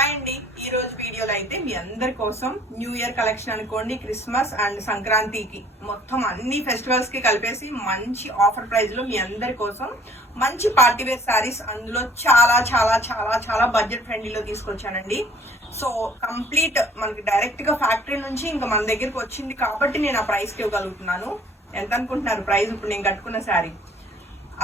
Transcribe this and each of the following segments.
Hi అండి, ఈ రోజు వీడియోలో అయితే మీ అందరి కోసం న్యూ ఇయర్ కలెక్షన్ అనుకోండి, క్రిస్మస్ అండ్ సంక్రాంతికి మొత్తం అన్ని ఫెస్టివల్స్ కి కలిపేసి మంచి ఆఫర్ ప్రైస్ లో మీ అందరి కోసం మంచి పార్టీ వేర్ సారీస్, అందులో చాలా చాలా చాలా చాలా బడ్జెట్ ఫ్రెండ్లీలో తీసుకొచ్చానండి. సో కంప్లీట్ మనకి డైరెక్ట్ గా ఫ్యాక్టరీ నుంచి ఇంకా మన దగ్గరికి వచ్చింది కాబట్టి నేను ఆ ప్రైస్ కి ఇవ్వగలుగుతున్నాను. ఎంత అనుకుంటున్నారు ప్రైస్? ఇప్పుడు నేను కట్టుకున్న శారీ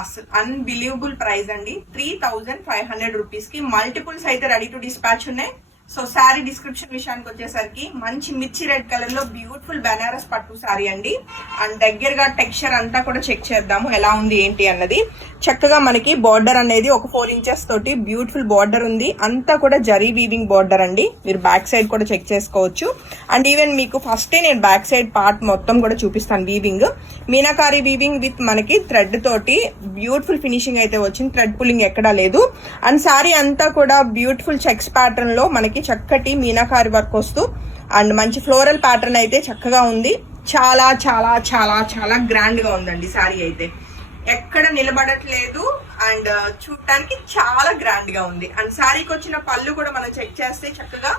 అసలు అన్బిలీవబుల్ ప్రైస్ అండి. 3500 రూపీస్ కి మల్టిపుల్స్ అయితే రెడీ టు డిస్పాచ్ ఉన్నాయి. సో శారీ డిస్క్రిప్షన్ విషయానికి వచ్చేసరికి మంచి మిర్చి రెడ్ కలర్ లో బ్యూటిఫుల్ బెనారస్ పట్టు శారీ అండి. అండ్ దగ్గరగా టెక్స్చర్ అంతా కూడా చెక్ చేద్దాము ఎలా ఉంది ఏంటి అన్నది. చక్కగా మనకి బార్డర్ అనేది ఒక 4 ఇంచెస్ తోటి బ్యూటిఫుల్ బార్డర్ ఉంది. అంతా కూడా జరీ వీవింగ్ బార్డర్ అండి. మీరు బ్యాక్ సైడ్ కూడా చెక్ చేసుకోవచ్చు. అండ్ ఈవెన్ మీకు ఫస్టే నేను బ్యాక్ సైడ్ పార్ట్ మొత్తం కూడా చూపిస్తాను. వీవింగ్ మీనాకారి వీవింగ్ విత్ మనకి థ్రెడ్ తోటి బ్యూటిఫుల్ ఫినిషింగ్ అయితే వచ్చింది. థ్రెడ్ పుల్లింగ్ ఎక్కడా లేదు. అండ్ శారీ అంతా కూడా బ్యూటిఫుల్ చెక్స్ ప్యాటర్న్ లో మనకి చక్కటి మీనాకారి వర్క్ వస్తూ అండ్ మంచి ఫ్లోరల్ ప్యాటర్న్ అయితే చక్కగా ఉంది. చాలా చాలా చాలా చాలా గ్రాండ్ గా ఉందండి శారీ అయితే. ఎక్కడ నిలబడట్లేదు అండ్ చూడటానికి చాలా గ్రాండ్ గా ఉంది. అండ్ శారీకి వచ్చిన పళ్ళు కూడా మనం చెక్ చేస్తే చక్కగా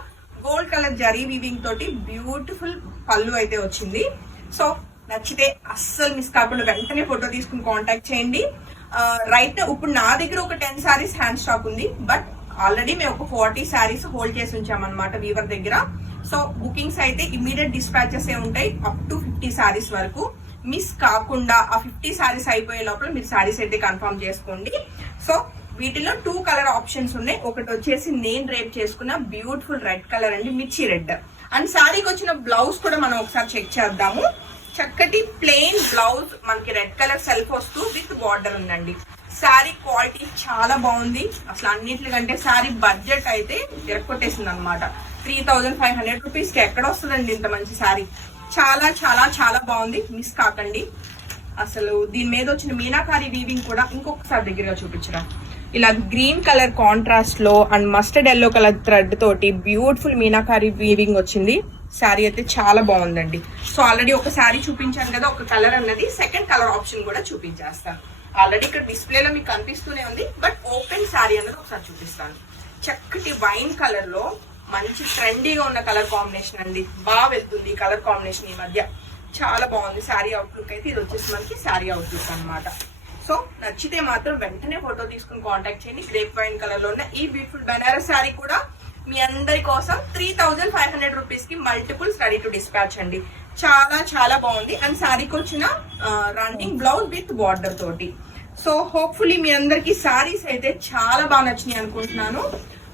గోల్డ్ కలర్ జరీ వీవింగ్ తోటి బ్యూటిఫుల్ పళ్ళు అయితే వచ్చింది. సో నచ్చితే అస్సలు మిస్ కాకుండా వెంటనే ఫోటో తీసుకుని కాంటాక్ట్ చేయండి. రైట్ ఇప్పుడు నా దగ్గర ఒక 10 శారీస్ హ్యాండ్ స్టాక్ ఉంది. బట్ ఆల్రెడీ మేము ఒక 40 శారీస్ హోల్డ్ చేసి ఉంచామన్నమాట వీవర్ దగ్గర. సో బుకింగ్స్ అయితే ఇమీడియట్ డిస్పాచెస్ ఏ ఉంటాయి అప్ టు 50 శారీస్ వరకు. మిస్ కాకుండా ఆ 50 శారీస్ అయిపోయే లోపల మీరు శారీస్ అయితే కన్ఫర్మ్ చేసుకోండి. సో వీటిలో 2 కలర్ ఆప్షన్స్ ఉన్నాయి. ఒకటి వచ్చేసి నేను రేప్ చేసుకున్న బ్యూటిఫుల్ రెడ్ కలర్ అండి, మిర్చి రెడ్. అండ్ శారీకి వచ్చిన బ్లౌజ్ కూడా మనం ఒకసారి చెక్ చేద్దాము. చక్కటి ప్లెయిన్ బ్లౌజ్ మనకి రెడ్ కలర్ సెల్ఫ్ వస్తూ విత్ బార్డర్ ఉందండి. శారీ క్వాలిటీ చాలా బాగుంది. అసలు అన్నింటికంటే శారీ బడ్జెట్ అయితే ఎరక్కొట్టేసింది అనమాట. 3500 రూపీస్ కి ఎక్కడ వస్తుందండి ఇంత మంచి శారీ. చాలా చాలా చాలా బాగుంది, మిస్ కాకండి. అసలు దీని మీద వచ్చిన మీనాకారి వీవింగ్ కూడా ఇంకొకసారి దగ్గరగా చూపించరా. ఇలా గ్రీన్ కలర్ కాంట్రాస్ట్ లో and mustard yellow colour thread తోటి బ్యూటిఫుల్ మీనాకారి వీవింగ్ వచ్చింది. శారీ అయితే చాలా బాగుందండి. సో ఆల్రెడీ ఒక శారీ చూపించాను కదా, ఒక కలర్ అన్నది. సెకండ్ కలర్ ఆప్షన్ కూడా చూపించేస్తాను. ఆల్రెడీ ఇక్కడ డిస్ప్లేలో మీకు కనిపిస్తూనే ఉంది. బట్ ఓపెన్ శారీ అన్నది ఒకసారి చూపిస్తాను. చక్కటి వైన్ కలర్ లో మంచి ట్రెండీగా ఉన్న కలర్ కాంబినేషన్ అండి. బాగా వెళ్తుంది ఈ కలర్ కాంబినేషన్ ఈ మధ్య. చాలా బాగుంది శారీ అవుట్లుక్ అయితే. ఇది వచ్చేసి మనకి శారీ అవుట్లుక్ అనమాట. సో నచ్చితే మాత్రం వెంటనే ఫోటో తీసుకుని కాంటాక్ట్ చేయండి. గ్రేప్ వైన్ కలర్ లో ఉన్న ఈ బ్యూటిఫుల్ బెనారస్ శారీ కూడా మీ అందరి కోసం 3500 రూపీస్ కి మల్టిపుల్స్ రెడీ టు డిస్పాచ్ అండి. చాలా చాలా బాగుంది. అండ్ శారీకి వచ్చిన రన్నింగ్ బ్లౌజ్ విత్ బార్డర్ తోటి. సో హోప్ఫుల్లీ మీ అందరికి శారీస్ అయితే చాలా బాగా నచ్చినాయి అనుకుంటున్నాను.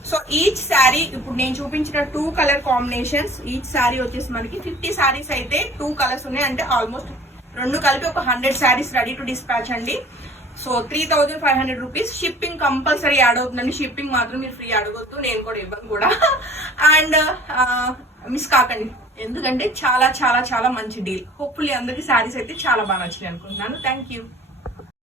సో ఈచ్ శారీ ఇప్పుడు నేను చూపించిన 2 కలర్ కాంబినేషన్స్, ఈచ్ శారీ వచ్చేసి మనకి 50 శారీస్ అయితే 2 కలర్స్ ఉన్నాయి. అంటే ఆల్మోస్ట్ 2 కలిపి ఒక 100 శారీస్ రెడీ టు డిస్పాచ్ అండి. So 3500 rupees. Shipping compulsory add అవుతుందండి. షిప్పింగ్ మాత్రం మీరు ఫ్రీ అడగొద్దు, నేను కూడా ఇవ్వను కూడా. అండ్ మిస్ కాకండి, ఎందుకంటే చాలా చాలా చాలా మంచి డీల్. హోప్ఫుల్లీ అందరికి శారీస్ అయితే చాలా బాగా నచ్చినాయి అనుకుంటున్నాను. Thank you.